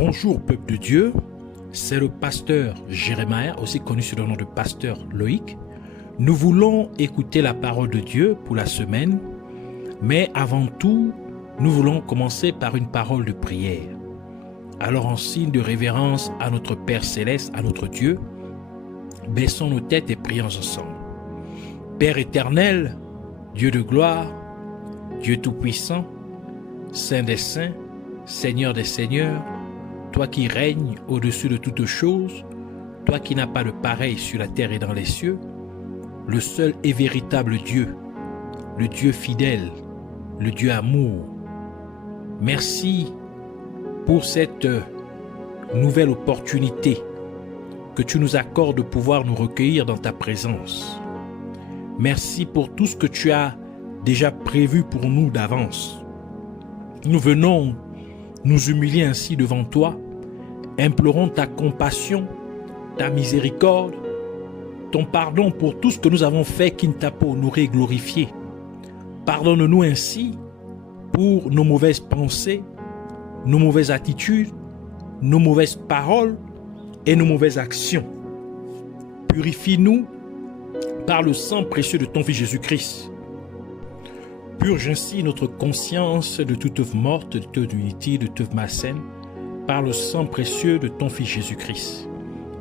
Bonjour peuple de Dieu, c'est le pasteur Jérémie, aussi connu sous le nom de pasteur Loïc. Nous voulons écouter la parole de Dieu pour la semaine, mais avant tout, nous voulons commencer par une parole de prière. Alors en signe de révérence à notre Père Céleste, à notre Dieu, baissons nos têtes et prions ensemble. Père éternel, Dieu de gloire, Dieu tout-puissant, Saint des saints, Seigneur des seigneurs, toi qui règnes au-dessus de toutes choses, toi qui n'as pas de pareil sur la terre et dans les cieux, le seul et véritable Dieu, le Dieu fidèle, le Dieu amour. Merci pour cette nouvelle opportunité que tu nous accordes de pouvoir nous recueillir dans ta présence. Merci pour tout ce que tu as déjà prévu pour nous d'avance. Nous venons nous humilier ainsi devant toi, implorons ta compassion, ta miséricorde, ton pardon pour tout ce que nous avons fait qui ne t'a pas honoré et glorifié. Pardonne-nous ainsi pour nos mauvaises pensées, nos mauvaises attitudes, nos mauvaises paroles et nos mauvaises actions. Purifie-nous par le sang précieux de ton Fils Jésus-Christ. Purge ainsi notre conscience de toute œuvre morte, de toute unité, de toute œuvre malsaine, par le sang précieux de ton Fils Jésus-Christ.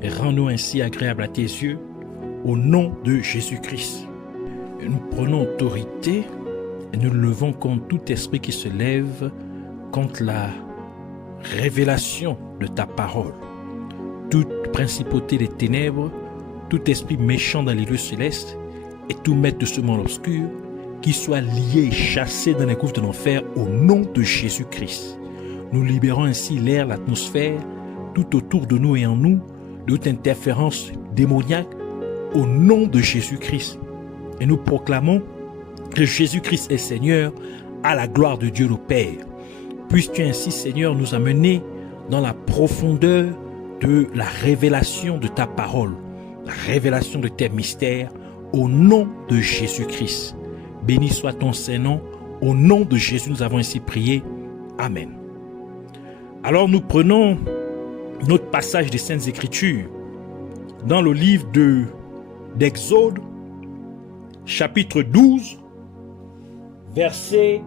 Et rends-nous ainsi agréables à tes yeux, au nom de Jésus-Christ. Nous prenons autorité et nous levons contre tout esprit qui se lève contre la révélation de ta parole. Toute principauté des ténèbres, tout esprit méchant dans les lieux célestes et tout maître de ce monde obscur, qui soit lié et chassé dans les gouffres de l'enfer au nom de Jésus-Christ. Nous libérons ainsi l'air, l'atmosphère, tout autour de nous et en nous, de toute interférence démoniaque au nom de Jésus-Christ. Et nous proclamons que Jésus-Christ est Seigneur à la gloire de Dieu le Père. Puisses-tu ainsi, Seigneur, nous amener dans la profondeur de la révélation de ta parole, la révélation de tes mystères au nom de Jésus-Christ. Béni soit ton Saint-Nom. Au nom de Jésus, nous avons ainsi prié. Amen. Alors nous prenons notre passage des Saintes Écritures dans le livre d'Exode, chapitre 12, versets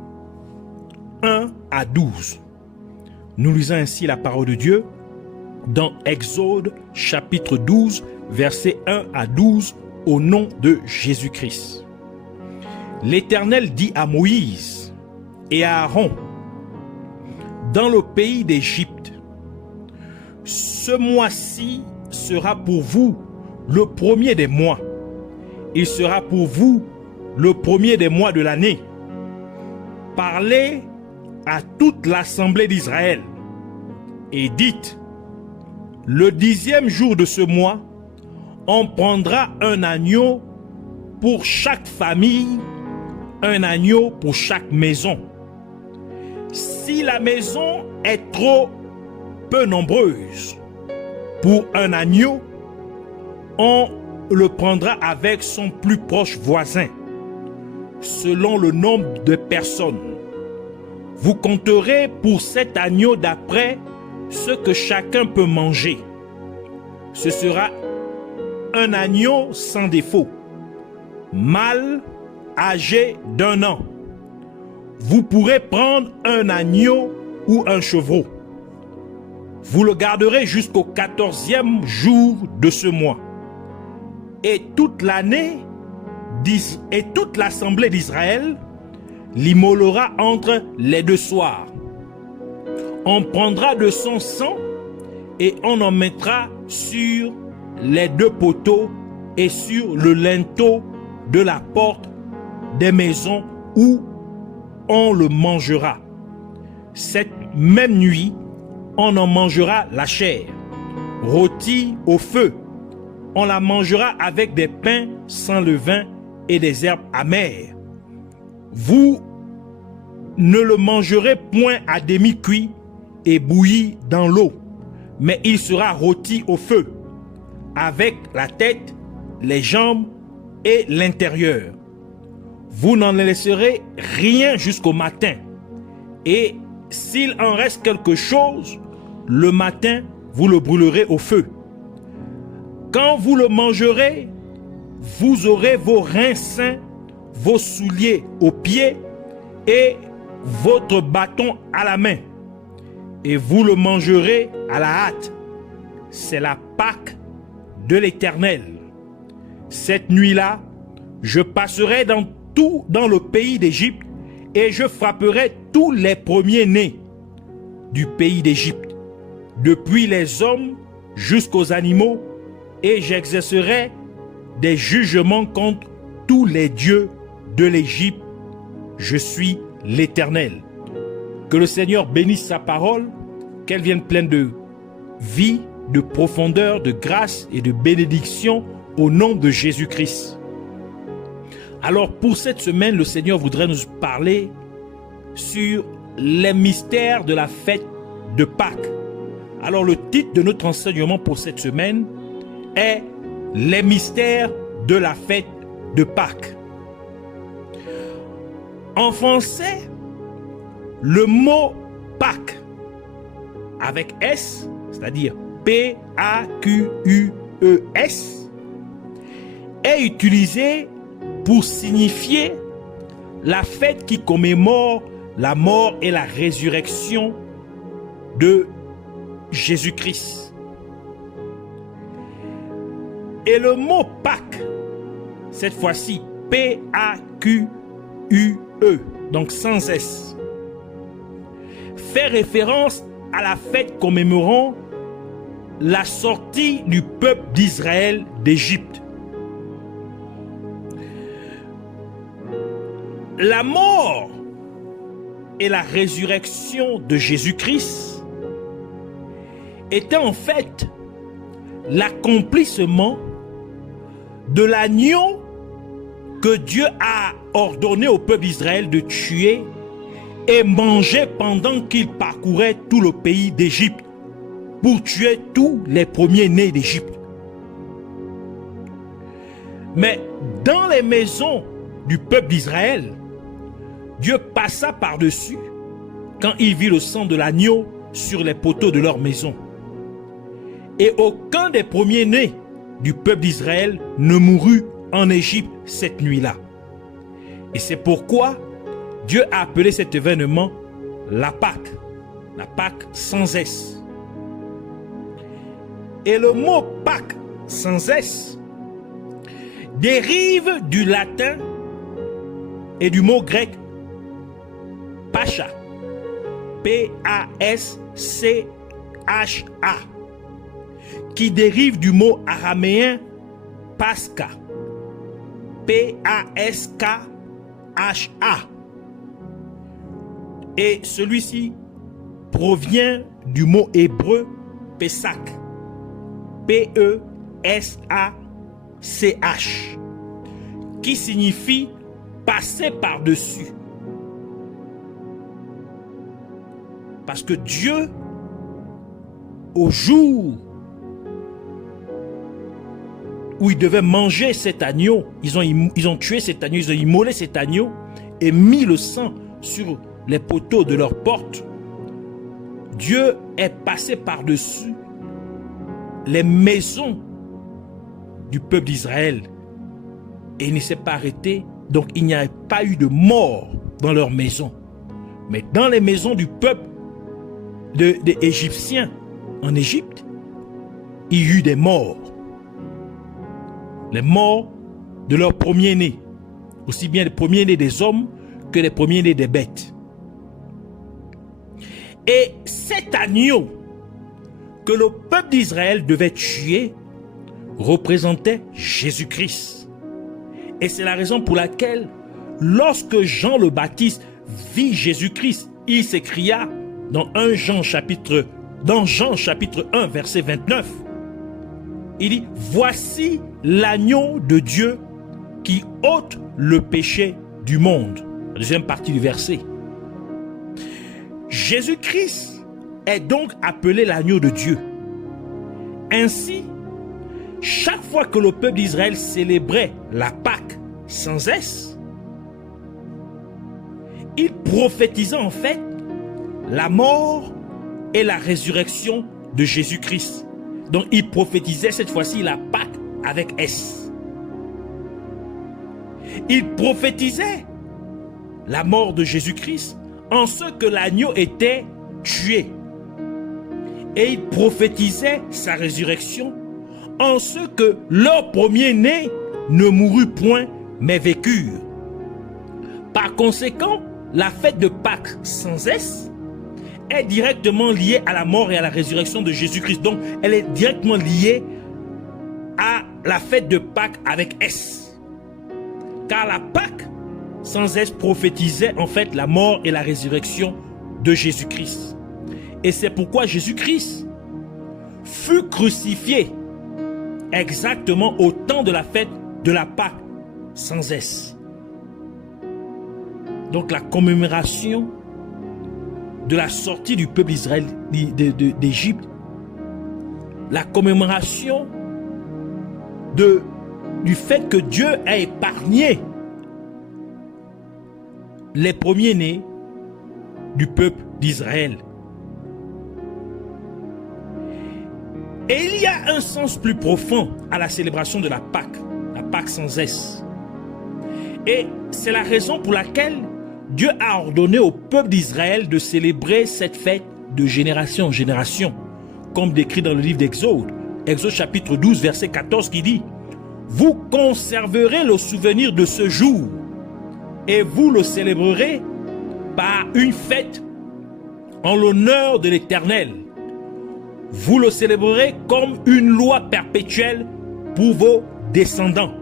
1 à 12. Nous lisons ainsi la parole de Dieu dans Exode, chapitre 12, versets 1 à 12, au nom de Jésus-Christ. L'Éternel dit à Moïse et à Aaron, dans le pays d'Égypte, ce mois-ci sera pour vous le premier des mois. Il sera pour vous le premier des mois de l'année. Parlez à toute l'assemblée d'Israël et dites, le 10e jour de ce mois, on prendra un agneau pour chaque famille, un agneau pour chaque maison. Si la maison est trop peu nombreuse pour un agneau, on le prendra avec son plus proche voisin, selon le nombre de personnes. Vous compterez pour cet agneau d'après ce que chacun peut manger. Ce sera un agneau sans défaut, mâle, âgé d'1 an. Vous pourrez prendre un agneau ou un chevreau. Vous le garderez jusqu'au 14e jour de ce mois. Et toute l'année, et toute l'assemblée d'Israël l'immolera entre les 2 soirs. On prendra de son sang et on en mettra sur les 2 poteaux et sur le linteau de la porte des maisons où on le mangera. Cette même nuit, on en mangera la chair, rôtie au feu. On la mangera avec des pains sans levain et des herbes amères. Vous ne le mangerez point à demi-cuit et bouilli dans l'eau, mais il sera rôti au feu, avec la tête, les jambes et l'intérieur. Vous n'en laisserez rien jusqu'au matin. Et s'il en reste quelque chose, le matin, vous le brûlerez au feu. Quand vous le mangerez, vous aurez vos reins sains, vos souliers aux pieds et votre bâton à la main. Et vous le mangerez à la hâte. C'est la Pâque de l'Éternel. Cette nuit-là, je passerai dans le pays d'Égypte et je frapperai tous les premiers-nés du pays d'Égypte, depuis les hommes jusqu'aux animaux, et j'exercerai des jugements contre tous les dieux de l'Égypte. Je suis l'Éternel. Que le Seigneur bénisse sa parole, qu'elle vienne pleine de vie, de profondeur, de grâce et de bénédiction au nom de Jésus-Christ. Alors pour cette semaine, le Seigneur voudrait nous parler sur les mystères de la fête de Pâques. Alors le titre de notre enseignement pour cette semaine est « Les mystères de la fête de Pâques ». En français, le mot Pâques avec S, c'est-à-dire P-A-Q-U-E-S, est utilisé pour signifier la fête qui commémore la mort et la résurrection de Jésus-Christ. Et le mot Pâques, cette fois-ci P-A-Q-U-E, donc sans S, fait référence à la fête commémorant la sortie du peuple d'Israël d'Égypte. La mort et la résurrection de Jésus-Christ était en fait l'accomplissement de l'agneau que Dieu a ordonné au peuple d'Israël de tuer et manger pendant qu'il parcourait tout le pays d'Égypte pour tuer tous les premiers-nés d'Égypte. Mais dans les maisons du peuple d'Israël, Dieu passa par-dessus quand il vit le sang de l'agneau sur les poteaux de leur maison. Et aucun des premiers-nés du peuple d'Israël ne mourut en Égypte cette nuit-là. Et c'est pourquoi Dieu a appelé cet événement la Pâque sans S. Et le mot Pâque sans S dérive du latin et du mot grec Pascha, P-A-S-C-H-A, qui dérive du mot araméen Pascha, P-A-S-K-H-A. Et celui-ci provient du mot hébreu Pesach, P-E-S-A-C-H, qui signifie passer par-dessus. Parce que Dieu, au jour où ils devaient manger cet agneau, ils ont tué cet agneau, ils ont immolé cet agneau et mis le sang sur les poteaux de leur porte. Dieu est passé par-dessus les maisons du peuple d'Israël et il ne s'est pas arrêté. Donc il n'y a pas eu de mort dans leurs maisons. Mais dans les maisons du peuple des Égyptiens en Égypte, il y eut des morts. Les morts de leurs premiers-nés, aussi bien les premiers-nés des hommes que les premiers-nés des bêtes. Et cet agneau que le peuple d'Israël devait tuer représentait Jésus-Christ. Et c'est la raison pour laquelle, lorsque Jean le Baptiste vit Jésus-Christ, il s'écria dans Jean chapitre 1, verset 29, il dit « Voici l'agneau de Dieu qui ôte le péché du monde. » La deuxième partie du verset. Jésus-Christ est donc appelé l'agneau de Dieu. Ainsi, chaque fois que le peuple d'Israël célébrait la Pâque sans S, il prophétisait en fait la mort et la résurrection de Jésus-Christ. Donc il prophétisait cette fois-ci la Pâque avec S. Il prophétisait la mort de Jésus-Christ en ce que l'agneau était tué. Et il prophétisait sa résurrection en ce que leur premier-né ne mourut point, mais vécurent. Par conséquent, la fête de Pâques sans S est directement liée à la mort et à la résurrection de Jésus-Christ. Donc, elle est directement liée à la fête de Pâques avec S. Car la Pâque sans S prophétisait en fait la mort et la résurrection de Jésus-Christ. Et c'est pourquoi Jésus-Christ fut crucifié exactement au temps de la fête de la Pâque sans S. Donc la commémoration de la sortie du peuple d'Israël d'Égypte, la commémoration du fait que Dieu a épargné les premiers-nés du peuple d'Israël. Et il y a un sens plus profond à la célébration de la Pâque sans S. Et c'est la raison pour laquelle Dieu a ordonné au peuple d'Israël de célébrer cette fête de génération en génération, comme décrit dans le livre d'Exode, Exode chapitre 12, verset 14 qui dit « Vous conserverez le souvenir de ce jour et vous le célébrerez par une fête en l'honneur de l'Éternel. Vous le célébrerez comme une loi perpétuelle pour vos descendants. »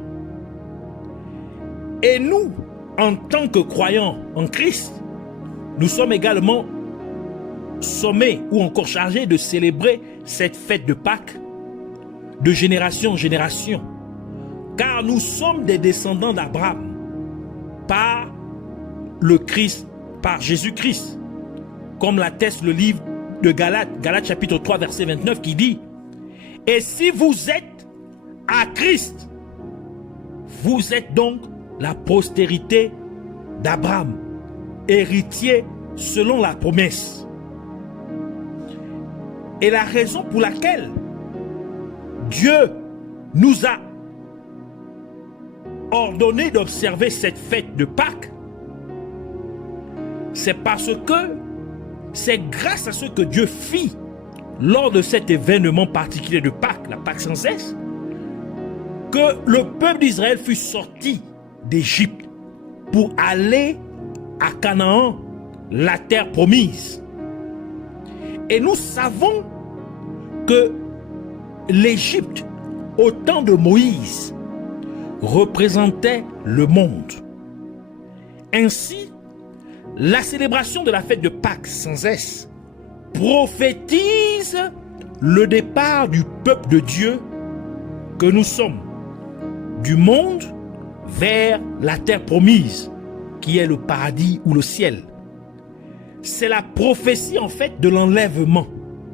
Et nous, en tant que croyants en Christ, nous sommes également sommés ou encore chargés de célébrer cette fête de Pâques de génération en génération. Car nous sommes des descendants d'Abraham par le Christ, par Jésus-Christ. Comme l'atteste le livre de Galates chapitre 3 verset 29 qui dit « Et si vous êtes à Christ, vous êtes donc la postérité d'Abraham, héritier selon la promesse. » Et la raison pour laquelle Dieu nous a ordonné d'observer cette fête de Pâques, c'est parce que c'est grâce à ce que Dieu fit lors de cet événement particulier de Pâques, la Pâque sans S, que le peuple d'Israël fut sorti d'Égypte pour aller à Canaan, la terre promise. Et nous savons que l'Égypte, au temps de Moïse, représentait le monde. Ainsi, la célébration de la fête de Pâques sans S prophétise le départ du peuple de Dieu que nous sommes, du monde vers la terre promise, qui est le paradis ou le ciel. C'est la prophétie en fait de l'enlèvement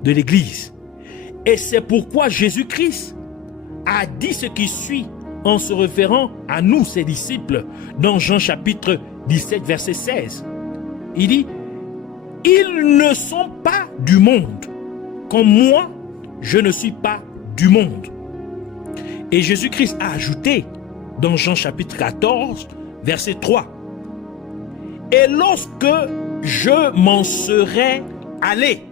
de l'Église. Et c'est pourquoi Jésus-Christ a dit ce qui suit en se référant à nous, ses disciples, dans Jean chapitre 17, verset 16. Il dit « Ils ne sont pas du monde, comme moi, je ne suis pas du monde. » Et Jésus-Christ a ajouté dans Jean chapitre 14, verset 3. « Et lorsque je m'en serai allé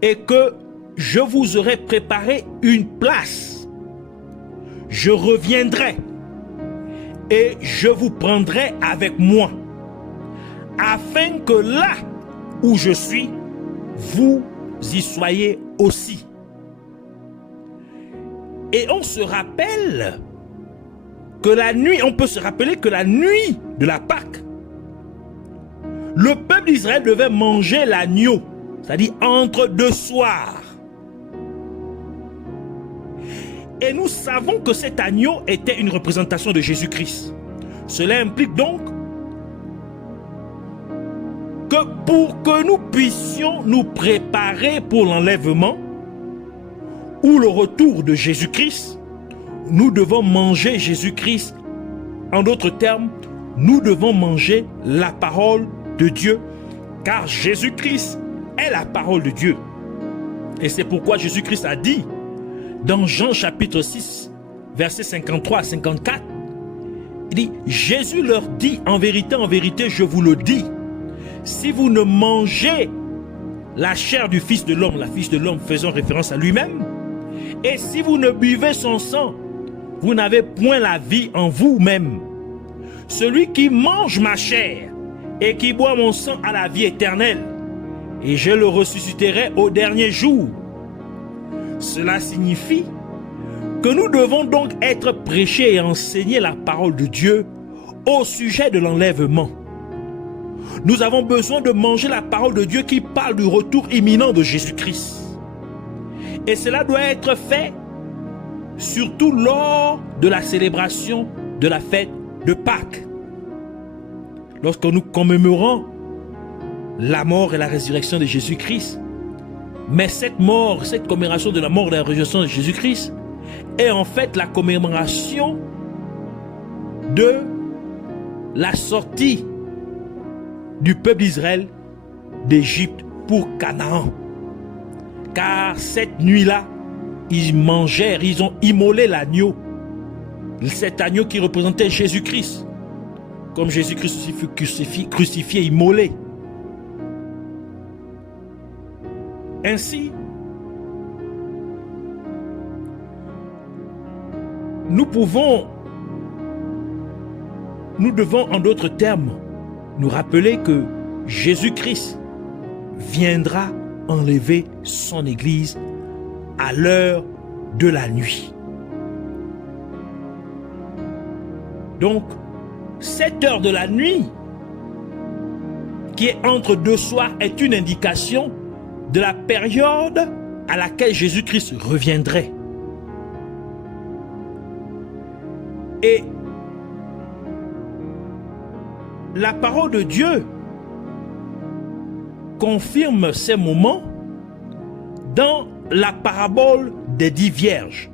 et que je vous aurai préparé une place, je reviendrai et je vous prendrai avec moi, afin que là où je suis, vous y soyez aussi. » Et on se rappelle que la nuit, on peut se rappeler que la nuit de la Pâque, le peuple d'Israël devait manger l'agneau, c'est-à-dire entre deux soirs. Et nous savons que cet agneau était une représentation de Jésus-Christ. Cela implique donc que pour que nous puissions nous préparer pour l'enlèvement ou le retour de Jésus-Christ, nous devons manger Jésus-Christ. En d'autres termes, nous devons manger la parole de Dieu, car Jésus-Christ est la parole de Dieu. Et c'est pourquoi Jésus-Christ a dit, dans Jean chapitre 6, versets 53 à 54, il dit, Jésus leur dit, en vérité, je vous le dis, si vous ne mangez la chair du Fils de l'homme, la Fils de l'homme faisant référence à lui-même, et si vous ne buvez son sang, vous n'avez point la vie en vous-même. Celui qui mange ma chair et qui boit mon sang a la vie éternelle, et je le ressusciterai au dernier jour. Cela signifie que nous devons donc être prêchés et enseigner la parole de Dieu au sujet de l'enlèvement. Nous avons besoin de manger la parole de Dieu qui parle du retour imminent de Jésus-Christ. Et cela doit être fait surtout lors de la célébration de la fête de Pâques. Lorsque nous commémorons la mort et la résurrection de Jésus-Christ. Mais cette mort, cette commémoration de la mort et de la résurrection de Jésus-Christ est en fait la commémoration de la sortie du peuple d'Israël d'Égypte pour Canaan. Car cette nuit-là, ils mangèrent, ils ont immolé l'agneau. Cet agneau qui représentait Jésus-Christ. Comme Jésus-Christ aussi fut crucifié, immolé. Ainsi, nous devons en d'autres termes nous rappeler que Jésus-Christ viendra enlever son Église à l'heure de la nuit. Donc, cette heure de la nuit, qui est entre deux soirs, est une indication de la période à laquelle Jésus-Christ reviendrait. Et la parole de Dieu confirme ces moments dans la parabole des 10 vierges,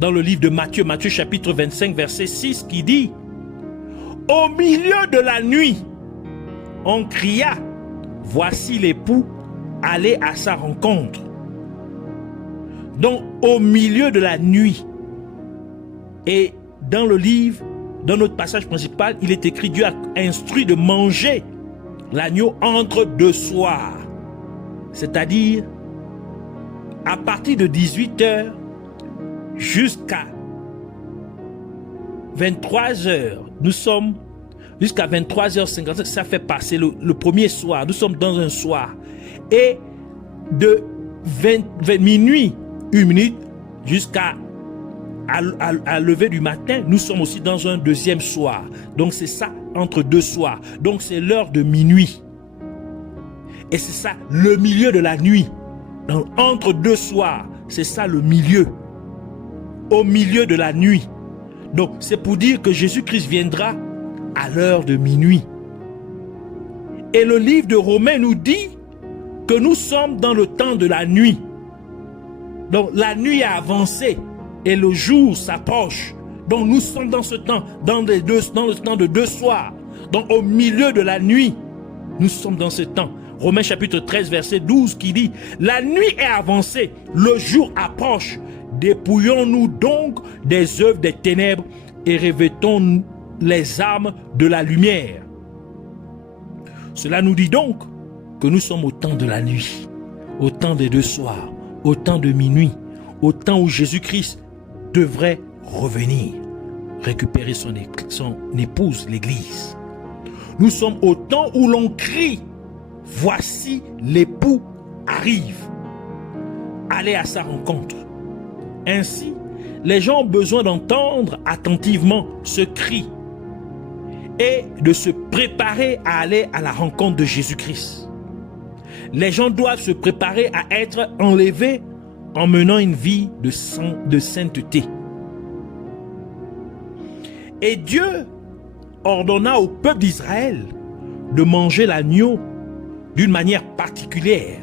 dans le livre de Matthieu, Matthieu chapitre 25, verset 6, qui dit « Au milieu de la nuit, on cria, voici l'époux, allez à sa rencontre. » Donc, au milieu de la nuit. Et dans le livre, dans notre passage principal, il est écrit, Dieu a instruit de manger l'agneau entre deux soirs. C'est-à-dire, à partir de 18h jusqu'à 23h, nous sommes jusqu'à 23h55, ça fait passer le premier soir, nous sommes dans un soir. Et de 20 minuit, 1 minute, jusqu'à à lever du matin, nous sommes aussi dans un deuxième soir. Donc c'est ça, entre deux soirs. Donc c'est l'heure de minuit. Et c'est ça, le milieu de la nuit. Donc, entre deux soirs, c'est ça le milieu. Au milieu de la nuit. Donc c'est pour dire que Jésus-Christ viendra à l'heure de minuit. Et le livre de Romains nous dit que nous sommes dans le temps de la nuit. Donc la nuit a avancé et le jour s'approche. Donc nous sommes dans ce temps, dans le temps de deux soirs. Donc au milieu de la nuit, nous sommes dans ce temps. Romains chapitre 13, verset 12 qui dit « La nuit est avancée, le jour approche. Dépouillons-nous donc des œuvres des ténèbres et revêtons les armes de la lumière. » Cela nous dit donc que nous sommes au temps de la nuit, au temps des deux soirs, au temps de minuit, au temps où Jésus-Christ devrait revenir, récupérer son épouse, l'Église. Nous sommes au temps où l'on crie « Voici l'époux arrive ». Allez à sa rencontre. Ainsi, les gens ont besoin d'entendre attentivement ce cri et de se préparer à aller à la rencontre de Jésus-Christ. Les gens doivent se préparer à être enlevés en menant une vie de sainteté. Et Dieu ordonna au peuple d'Israël de manger l'agneau d'une manière particulière.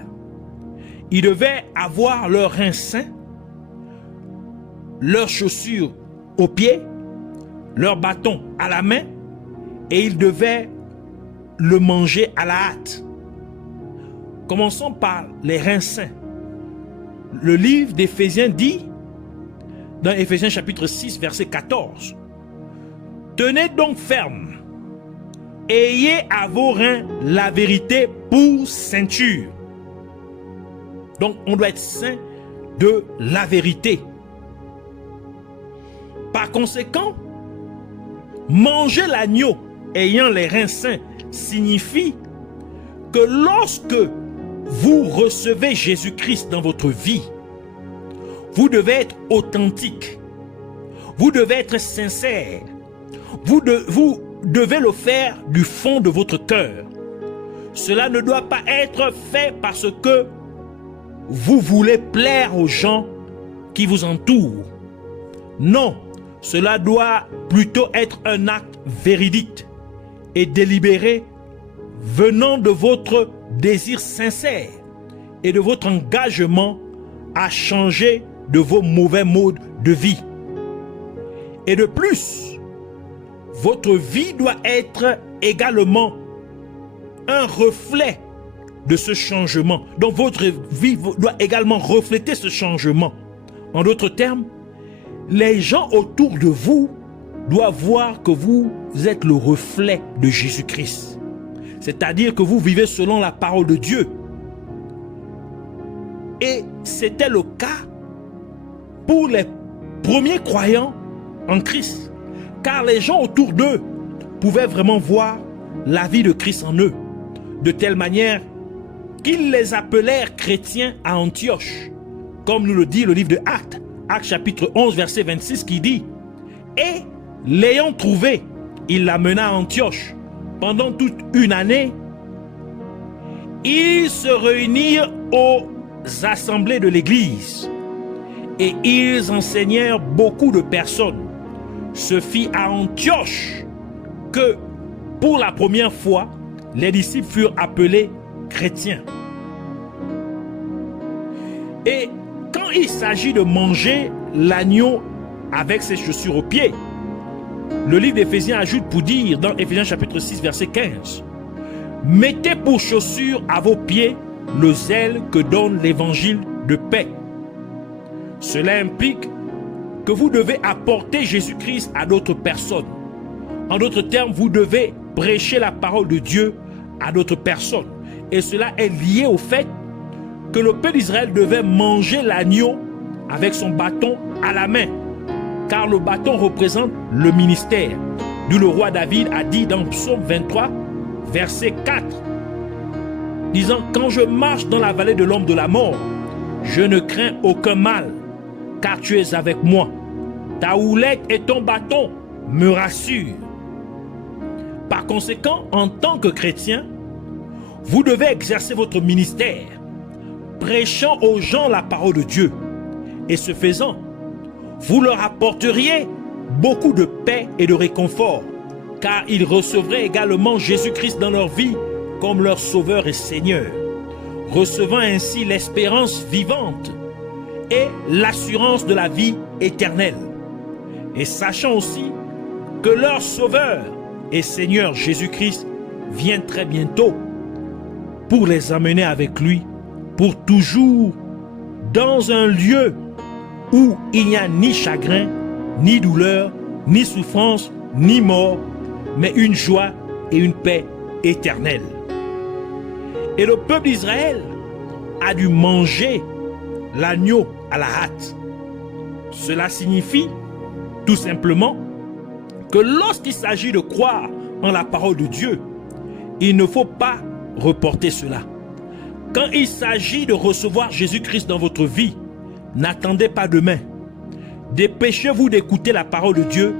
Ils devaient avoir leurs reins sains, leurs chaussures aux pieds, leur bâton à la main, et ils devaient le manger à la hâte. Commençons par les reins saints. Le livre d'Éphésiens dit, dans Éphésiens chapitre 6, verset 14, « Tenez donc ferme, ayez à vos reins la vérité pour ceinture. » Donc, on doit être saint de la vérité. Par conséquent, manger l'agneau ayant les reins sains signifie que lorsque vous recevez Jésus-Christ dans votre vie, vous devez être authentique, vous devez être sincère, vous devez le faire du fond de votre cœur. Cela ne doit pas être fait parce que vous voulez plaire aux gens qui vous entourent. Non, cela doit plutôt être un acte véridique et délibéré venant de votre désir sincère et de votre engagement à changer de vos mauvais modes de vie. Et de plus, votre vie doit être également un reflet de ce changement. Donc votre vie doit également refléter ce changement. En d'autres termes, les gens autour de vous doivent voir que vous êtes le reflet de Jésus-Christ. C'est-à-dire que vous vivez selon la parole de Dieu. Et c'était le cas pour les premiers croyants en Christ. Car les gens autour d'eux pouvaient vraiment voir la vie de Christ en eux. De telle manière qu'ils les appelèrent chrétiens à Antioche. Comme nous le dit le livre de Actes. Actes chapitre 11 verset 26 qui dit « Et l'ayant trouvé, il l'amena à Antioche. Pendant toute une année, ils se réunirent aux assemblées de l'église et ils enseignèrent beaucoup de personnes. Ce fit à Antioche que pour la première fois, les disciples furent appelés chrétiens. » Et quand il s'agit de manger l'agneau avec ses chaussures aux pieds, le livre d'Éphésiens ajoute pour dire dans Éphésiens chapitre 6 verset 15 « Mettez pour chaussure à vos pieds le zèle que donne l'évangile de paix. » Cela implique que vous devez apporter Jésus-Christ à d'autres personnes. En d'autres termes, vous devez prêcher la parole de Dieu à d'autres personnes. Et cela est lié au fait que le peuple d'Israël devait manger l'agneau avec son bâton à la main. Car le bâton représente le ministère. D'où le roi David a dit dans Psaume 23, verset 4, disant « Quand je marche dans la vallée de l'ombre de la mort, je ne crains aucun mal, car tu es avec moi. Ta houlette et ton bâton me rassurent. » Par conséquent, en tant que chrétien, vous devez exercer votre ministère, prêchant aux gens la parole de Dieu. Et ce faisant, vous leur apporteriez beaucoup de paix et de réconfort, car ils recevraient également Jésus-Christ dans leur vie comme leur Sauveur et Seigneur, recevant ainsi l'espérance vivante et l'assurance de la vie éternelle. Et sachant aussi que leur Sauveur et Seigneur Jésus-Christ vient très bientôt pour les amener avec lui pour toujours dans un lieu où il n'y a ni chagrin, ni douleur, ni souffrance, ni mort, mais une joie et une paix éternelle. Et le peuple d'Israël a dû manger l'agneau à la hâte. Cela signifie tout simplement que lorsqu'il s'agit de croire en la parole de Dieu, il ne faut pas reporter cela. Quand il s'agit de recevoir Jésus-Christ dans votre vie, n'attendez pas demain. Dépêchez-vous d'écouter la parole de Dieu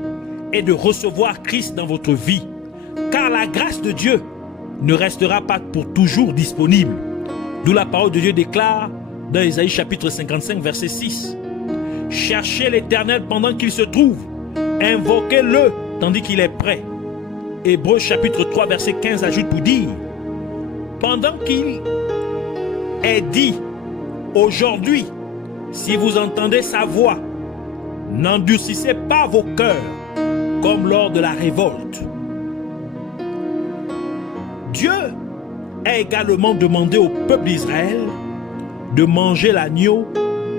et de recevoir Christ dans votre vie. Car la grâce de Dieu ne restera pas pour toujours disponible. D'où la parole de Dieu déclare dans Ésaïe chapitre 55 verset 6. Cherchez l'Éternel pendant qu'il se trouve. Invoquez-le tandis qu'il est prêt. Hébreux chapitre 3 verset 15 ajoute pour dire: pendant qu'il est dit aujourd'hui, si vous entendez sa voix, n'endurcissez pas vos cœurs comme lors de la révolte. Dieu a également demandé au peuple d'Israël de manger l'agneau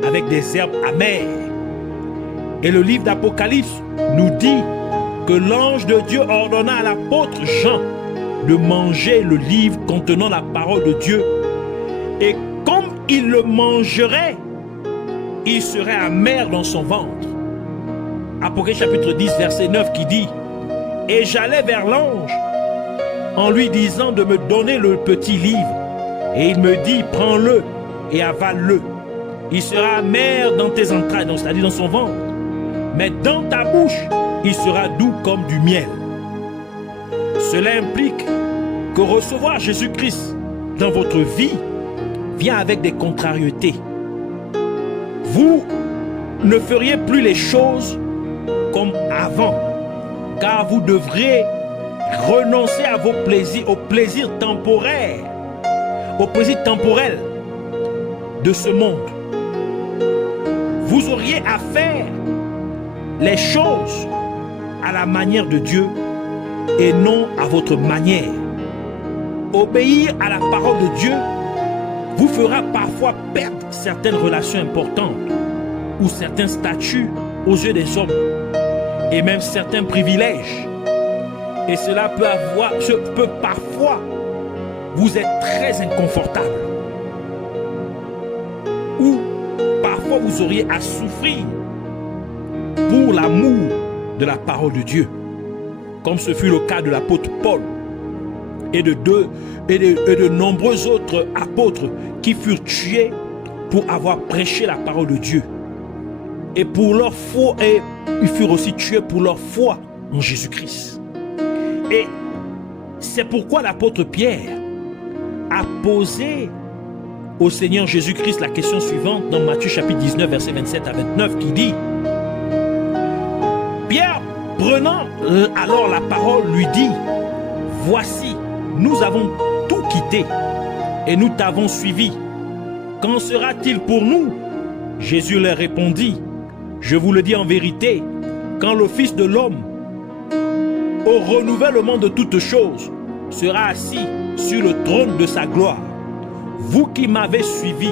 avec des herbes amères. Et le livre d'Apocalypse nous dit que l'ange de Dieu ordonna à l'apôtre Jean de manger le livre contenant la parole de Dieu. Et comme il le mangerait, il serait amer dans son ventre. Apocalypse chapitre 10, verset 9 qui dit « Et j'allais vers l'ange en lui disant de me donner le petit livre. Et il me dit, prends-le et avale-le. Il sera amer dans tes entrailles, c'est-à-dire dans son ventre. Mais dans ta bouche, il sera doux comme du miel. » Cela implique que recevoir Jésus-Christ dans votre vie vient avec des contrariétés. Vous ne feriez plus les choses comme avant, car vous devrez renoncer à vos plaisirs, aux plaisirs temporaires, aux plaisirs temporels de ce monde. Vous auriez à faire les choses à la manière de Dieu et non à votre manière. Obéir à la parole de Dieu vous fera parfois perdre certaines relations importantes ou certains statuts aux yeux des hommes et même certains privilèges. Et cela peut parfois vous être très inconfortable. Ou parfois vous auriez à souffrir pour l'amour de la parole de Dieu, comme ce fut le cas de l'apôtre Paul et de nombreux autres apôtres qui furent tués pour avoir prêché la parole de Dieu. Et pour leur foi, et ils furent aussi tués pour leur foi en Jésus-Christ. Et c'est pourquoi l'apôtre Pierre a posé au Seigneur Jésus-Christ la question suivante dans Matthieu chapitre 19, versets 27 à 29, qui dit: Pierre, prenant alors la parole, lui dit: voici, nous avons tout quitté et nous t'avons suivi. Qu'en sera-t-il pour nous? Jésus leur répondit: je vous le dis en vérité, quand le Fils de l'homme, au renouvellement de toutes choses, sera assis sur le trône de sa gloire, vous qui m'avez suivi,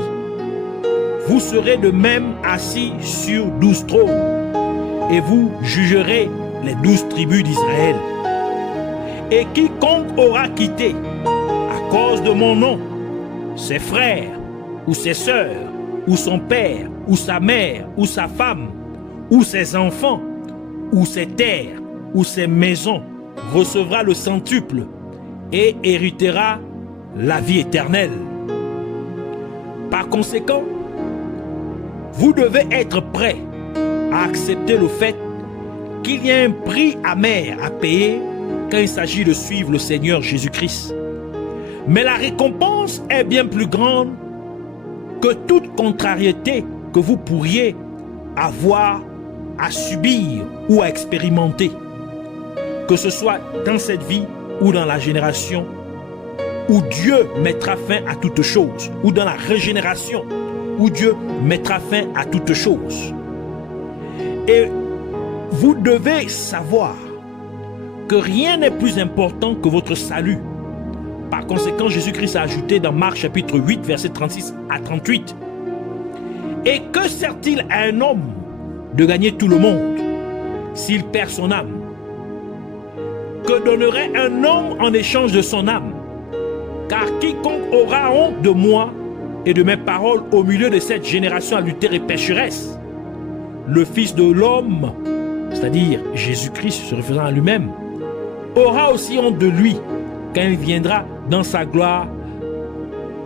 vous serez de même assis sur 12 trônes, et vous jugerez les 12 tribus d'Israël. Et quiconque aura quitté, à cause de mon nom, ses frères, ou ses sœurs, ou son père, ou sa mère, ou sa femme, ou ses enfants, ou ses terres, ou ses maisons, recevra le centuple et héritera la vie éternelle. Par conséquent, vous devez être prêts à accepter le fait qu'il y a un prix amer à payer quand il s'agit de suivre le Seigneur Jésus-Christ. Mais la récompense est bien plus grande que toute contrariété que vous pourriez avoir à subir ou à expérimenter, que ce soit dans cette vie ou dans la génération où Dieu mettra fin à toutes choses, ou dans la régénération où Dieu mettra fin à toutes choses. Et vous devez savoir que rien n'est plus important que votre salut. Par conséquent, Jésus-Christ a ajouté dans Marc chapitre 8, versets 36 à 38. Et que sert-il à un homme de gagner tout le monde s'il perd son âme? Que donnerait un homme en échange de son âme? Car quiconque aura honte de moi et de mes paroles au milieu de cette génération adultère et pécheresse, le Fils de l'homme, c'est-à-dire Jésus-Christ se référant à lui-même, aura aussi honte de lui quand il viendra dans sa gloire,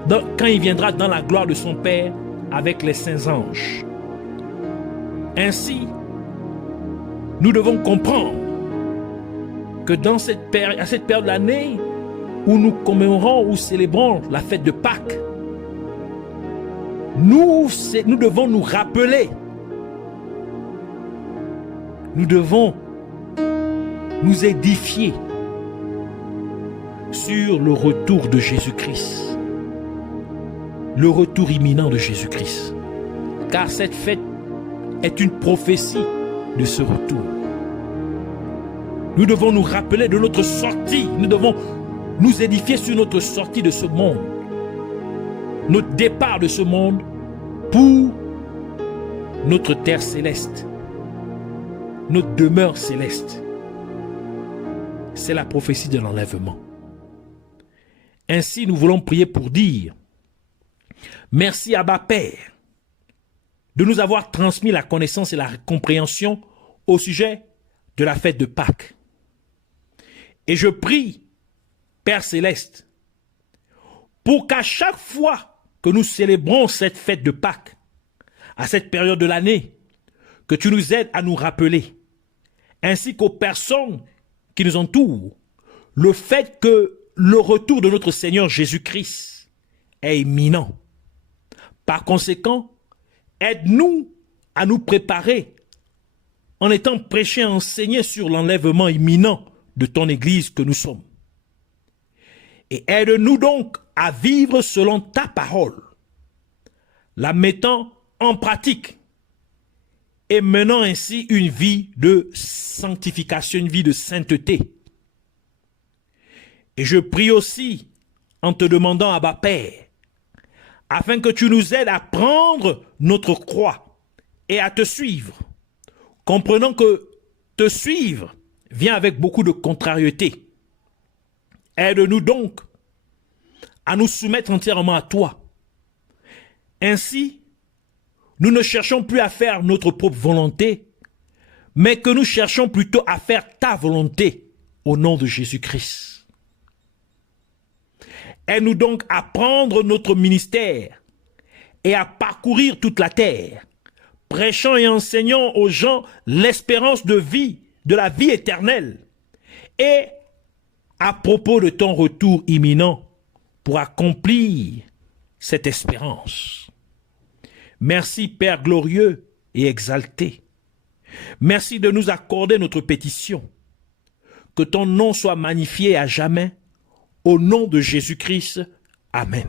quand il viendra dans la gloire de son Père avec les saints anges. Ainsi, nous devons comprendre que dans à cette période de l'année où nous commémorons ou célébrons la fête de Pâques, nous devons nous rappeler, nous devons nous édifier sur le retour de Jésus-Christ, le retour imminent de Jésus-Christ, car cette fête est une prophétie de ce retour. Nous devons nous rappeler de notre sortie, nous devons nous édifier sur notre sortie de ce monde, notre départ de ce monde pour notre terre céleste, notre demeure céleste. C'est la prophétie de l'enlèvement. Ainsi, nous voulons prier pour dire merci Abba Père de nous avoir transmis la connaissance et la compréhension au sujet de la fête de Pâques. Et je prie, Père Céleste, pour qu'à chaque fois que nous célébrons cette fête de Pâques, à cette période de l'année, que tu nous aides à nous rappeler, ainsi qu'aux personnes qui nous entourent, le fait que le retour de notre Seigneur Jésus-Christ est imminent. Par conséquent, aide-nous à nous préparer en étant prêchés et enseignés sur l'enlèvement imminent de ton Église que nous sommes. Et aide-nous donc à vivre selon ta parole, la mettant en pratique et menant ainsi une vie de sanctification, une vie de sainteté. Et je prie aussi en te demandant, Abba Père, afin que tu nous aides à prendre notre croix et à te suivre, comprenant que te suivre vient avec beaucoup de contrariétés. Aide-nous donc à nous soumettre entièrement à toi. Ainsi, nous ne cherchons plus à faire notre propre volonté, mais que nous cherchons plutôt à faire ta volonté au nom de Jésus-Christ. Aide-nous donc à prendre notre ministère et à parcourir toute la terre, prêchant et enseignant aux gens l'espérance de vie, de la vie éternelle, et à propos de ton retour imminent pour accomplir cette espérance. Merci Père glorieux et exalté. Merci de nous accorder notre pétition. Que ton nom soit magnifié à jamais. Au nom de Jésus-Christ. Amen.